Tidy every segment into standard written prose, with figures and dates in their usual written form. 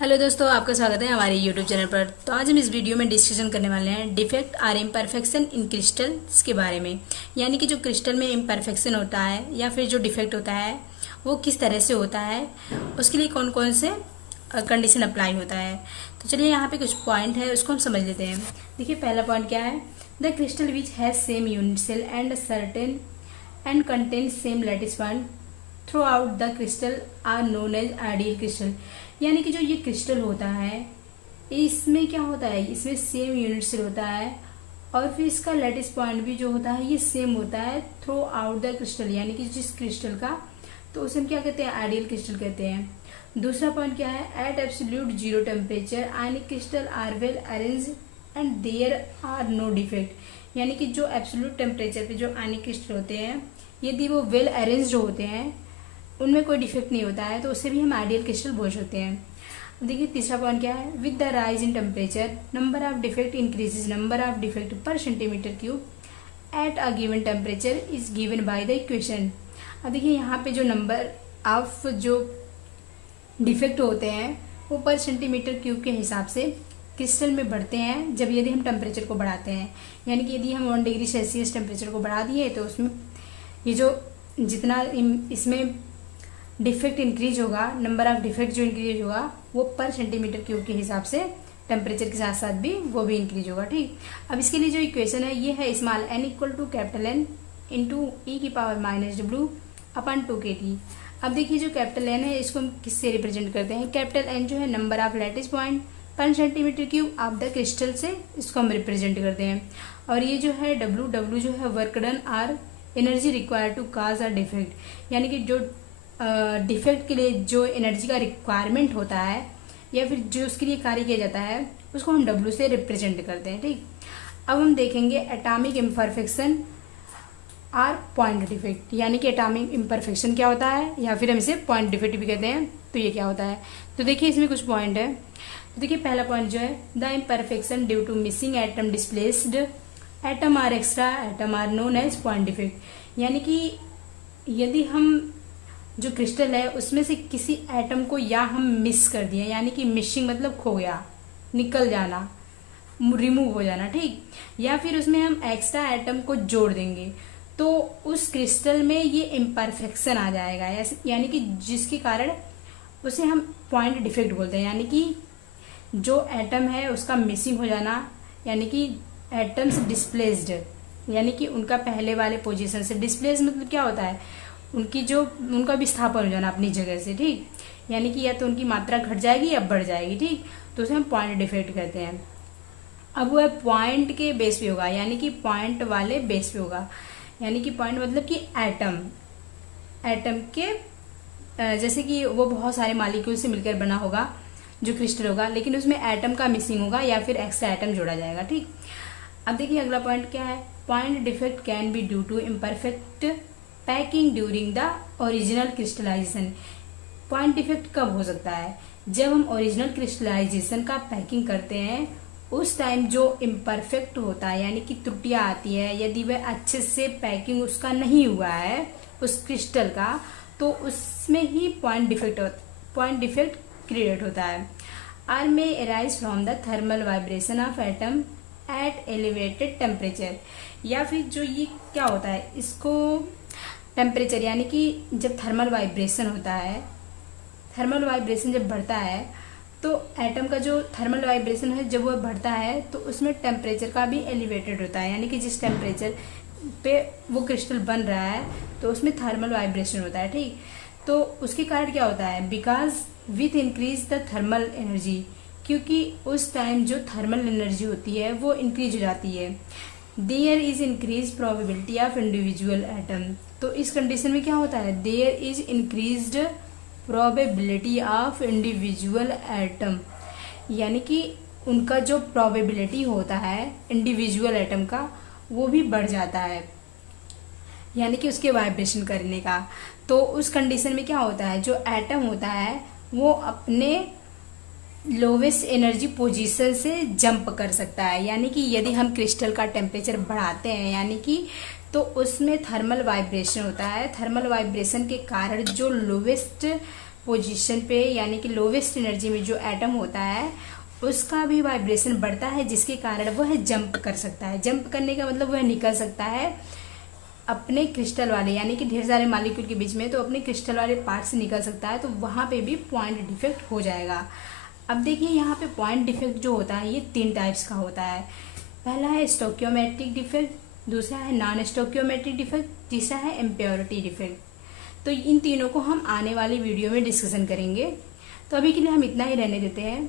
Hello दोस्तों, आपका स्वागत है हमारे यूट्यूब चैनल पर। तो आज हम इस वीडियो में डिस्कशन करने वाले हैं defect or imperfection in crystals के बारे में। यानी कि जो क्रिस्टल में इम्परफेक्शन होता है या फिर जो डिफेक्ट होता है वो किस तरह से होता है, उसके लिए कौन कौन से कंडीशन अप्लाई होता है। तो चलिए यहाँ पे कुछ पॉइंट है उसको हम समझ लेते हैं। देखिए पहला पॉइंट क्या है, the crystal which has same unit cell and certain and contain same lattice point throughout the crystal are known as ideal crystal. यानी कि जो ये क्रिस्टल होता है इसमें क्या होता है, इसमें सेम यूनिट सेल होता है और फिर इसका लैटिस पॉइंट भी जो होता है ये सेम होता है थ्रू आउट द क्रिस्टल। यानी कि जिस क्रिस्टल का, तो उसे हम क्या कहते हैं, आइडियल क्रिस्टल कहते हैं। दूसरा पॉइंट क्या है, at absolute zero temperature ionic crystal are well arrange and there are no defect. यानी कि जो एब्सोल्यूट टेम्परेचर पे जो आयनिक क्रिस्टल होते हैं यदि वो वेल अरेंज्ड होते हैं, उनमें कोई डिफेक्ट नहीं होता है, तो उससे भी हम आइडियल क्रिस्टल बोल सकते हैं। अब देखिए तीसरा पॉइंट क्या है, with the rise in temperature number of defect increases, number of defect per centimetre cube at a given temperature is given by the equation. अब देखिए यहाँ पे जो नंबर ऑफ जो डिफेक्ट होते हैं वो पर सेंटीमीटर क्यूब के हिसाब से क्रिस्टल में बढ़ते हैं जब यदि हम टेम्परेचर को बढ़ाते हैं। यानी कि यदि हम 1 डिग्री सेल्सियस टेम्परेचर को बढ़ा दिए तो उसमें ये जो जितना इसमें डिफेक्ट इंक्रीज होगा, नंबर ऑफ डिफेक्ट जो इंक्रीज होगा वो पर सेंटीमीटर क्यूब के हिसाब से टेम्परेचर के साथ साथ भी वो भी इंक्रीज होगा। ठीक, अब इसके लिए जो इक्वेशन है ये है small n equal to capital N into e की पावर -w अपन 2kT। अब देखिए जो कैपिटल N है इसको हम किससे रिप्रेजेंट करते हैं, कैपिटल N जो है नंबर ऑफ लैटिस पॉइंट पर centimetre cube of the crystal से इसको हम रिप्रेजेंट करते हैं। और ये जो है W जो है work done or energy required to cause a defect. यानी कि जो डिफेक्ट के लिए जो एनर्जी का रिक्वायरमेंट होता है या फिर जो उसके लिए कार्य किया जाता है उसको हम W से रिप्रेजेंट करते हैं। ठीक, अब हम देखेंगे atomic imperfection or point defect. यानी कि एटॉमिक इम्परफेक्शन क्या होता है या फिर हम इसे पॉइंट डिफेक्ट भी कहते हैं, तो ये क्या होता है। तो देखिए इसमें कुछ पॉइंट है। तो देखिए पहला पॉइंट जो है, the imperfection due to missing atom displaced atom or extra atom are known as point defect. यानी कि यदि हम जो क्रिस्टल है उसमें से किसी एटम को या हम मिस कर दिए, यानी कि मिसिंग मतलब खो गया, निकल जाना, रिमूव हो जाना, ठीक, या फिर उसमें हम एक्स्ट्रा एटम को जोड़ देंगे तो उस क्रिस्टल में ये इम्परफेक्शन आ जाएगा। यानी कि जिसके कारण उसे हम पॉइंट डिफेक्ट बोलते हैं। यानी कि जो एटम है उसका मिसिंग हो जाना, यानी कि एटम्स डिस्प्लेस्ड, यानी कि उनका पहले वाले पोजीशन से, डिस्प्लेस मतलब क्या होता है, उनका विस्थापन हो जाना अपनी जगह से। ठीक, यानी कि या तो उनकी मात्रा घट जाएगी या बढ़ जाएगी। ठीक, तो उसे हम पॉइंट डिफेक्ट कहते हैं। अब वह पॉइंट के बेस पे होगा, यानी कि पॉइंट वाले बेस पे होगा। यानी कि पॉइंट मतलब कि एटम के जैसे कि वो बहुत सारे मॉलिक्यूल से मिलकर बना होगा जो क्रिस्टल होगा, लेकिन उसमें एटम का मिसिंग होगा या फिर एक्स्ट्रा एटम जोड़ा जाएगा। ठीक, अब देखिए अगला पॉइंट क्या है, point defect can be due to imperfect packing during the original crystallization. Point defect कब हो सकता है, जब हम ओरिजिनल क्रिस्टलाइजेशन का पैकिंग करते हैं उस टाइम जो इम्परफेक्ट होता है, यानी कि त्रुटियां आती है, यदि वह अच्छे से पैकिंग उसका नहीं हुआ है उस क्रिस्टल का, तो उसमें ही पॉइंट डिफेक्ट क्रिएट होता है। आर में arise from the thermal vibration of atom at elevated temperature. या फिर जो ये क्या होता है, इसको टेम्परेचर, यानी कि जब थर्मल वाइब्रेशन होता है, थर्मल वाइब्रेशन जब बढ़ता है तो एटम का जो थर्मल वाइब्रेशन है जब वह बढ़ता है तो उसमें टेम्परेचर का भी एलिवेटेड होता है। यानी कि जिस टेम्परेचर पे वो क्रिस्टल बन रहा है तो उसमें थर्मल वाइब्रेशन होता है। ठीक, तो उसके कारण क्या होता है, because with increase the thermal energy, क्योंकि उस टाइम जो थर्मल एनर्जी होती है वो इंक्रीज हो जाती है। There is increase probability of individual atom. तो इस कंडीशन में क्या होता है, there is increased probability of individual atom, यानी कि उनका जो प्रोबेबिलिटी होता है इंडिविजुअल एटम का वो भी बढ़ जाता है, यानी कि उसके वाइब्रेशन करने का। तो उस कंडीशन में क्या होता है, जो एटम होता है वो अपने लोवेस्ट एनर्जी पोजीशन से जंप कर सकता है। यानी कि यदि हम क्रिस्टल का टेम्परेचर बढ़ाते हैं, यानी कि तो उसमें थर्मल वाइब्रेशन होता है, थर्मल वाइब्रेशन के कारण जो लोवेस्ट पोजीशन पे यानी कि लोवेस्ट एनर्जी में जो एटम होता है उसका भी वाइब्रेशन बढ़ता है, जिसके कारण वह जंप कर सकता है। जंप करने का मतलब वह निकल सकता है अपने क्रिस्टल वाले यानी कि ढेर सारे मॉलिक्यूल के बीच में, तो अपने क्रिस्टल वाले पार्ट से निकल सकता है, तो वहाँ पे भी पॉइंट डिफेक्ट हो जाएगा। अब देखिए यहाँ पे पॉइंट डिफेक्ट जो होता है ये 3 टाइप्स का होता है। पहला है स्टोकियोमेट्रिक डिफेक्ट, दूसरा है नॉन स्टोकियोमेट्रिक डिफेक्ट, तीसरा है इम्प्योरिटी डिफेक्ट। तो इन तीनों को हम आने वाली वीडियो में डिस्कशन करेंगे, तो अभी के लिए हम इतना ही रहने देते हैं।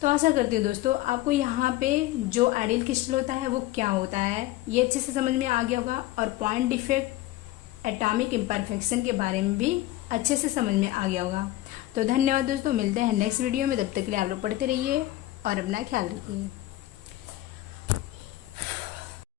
तो आशा करती हूँ दोस्तों आपको यहाँ पे जो आइडियल क्रिस्टल होता है वो क्या होता है ये अच्छे से समझ में आ गया होगा, और पॉइंट डिफेक्ट, एटॉमिक इम्परफेक्शन के बारे में भी अच्छे से समझ में आ गया होगा। तो धन्यवाद दोस्तों, मिलते हैं नेक्स्ट वीडियो में। तब तक के लिए आप लोग पढ़ते रहिए और अपना ख्याल रखिए।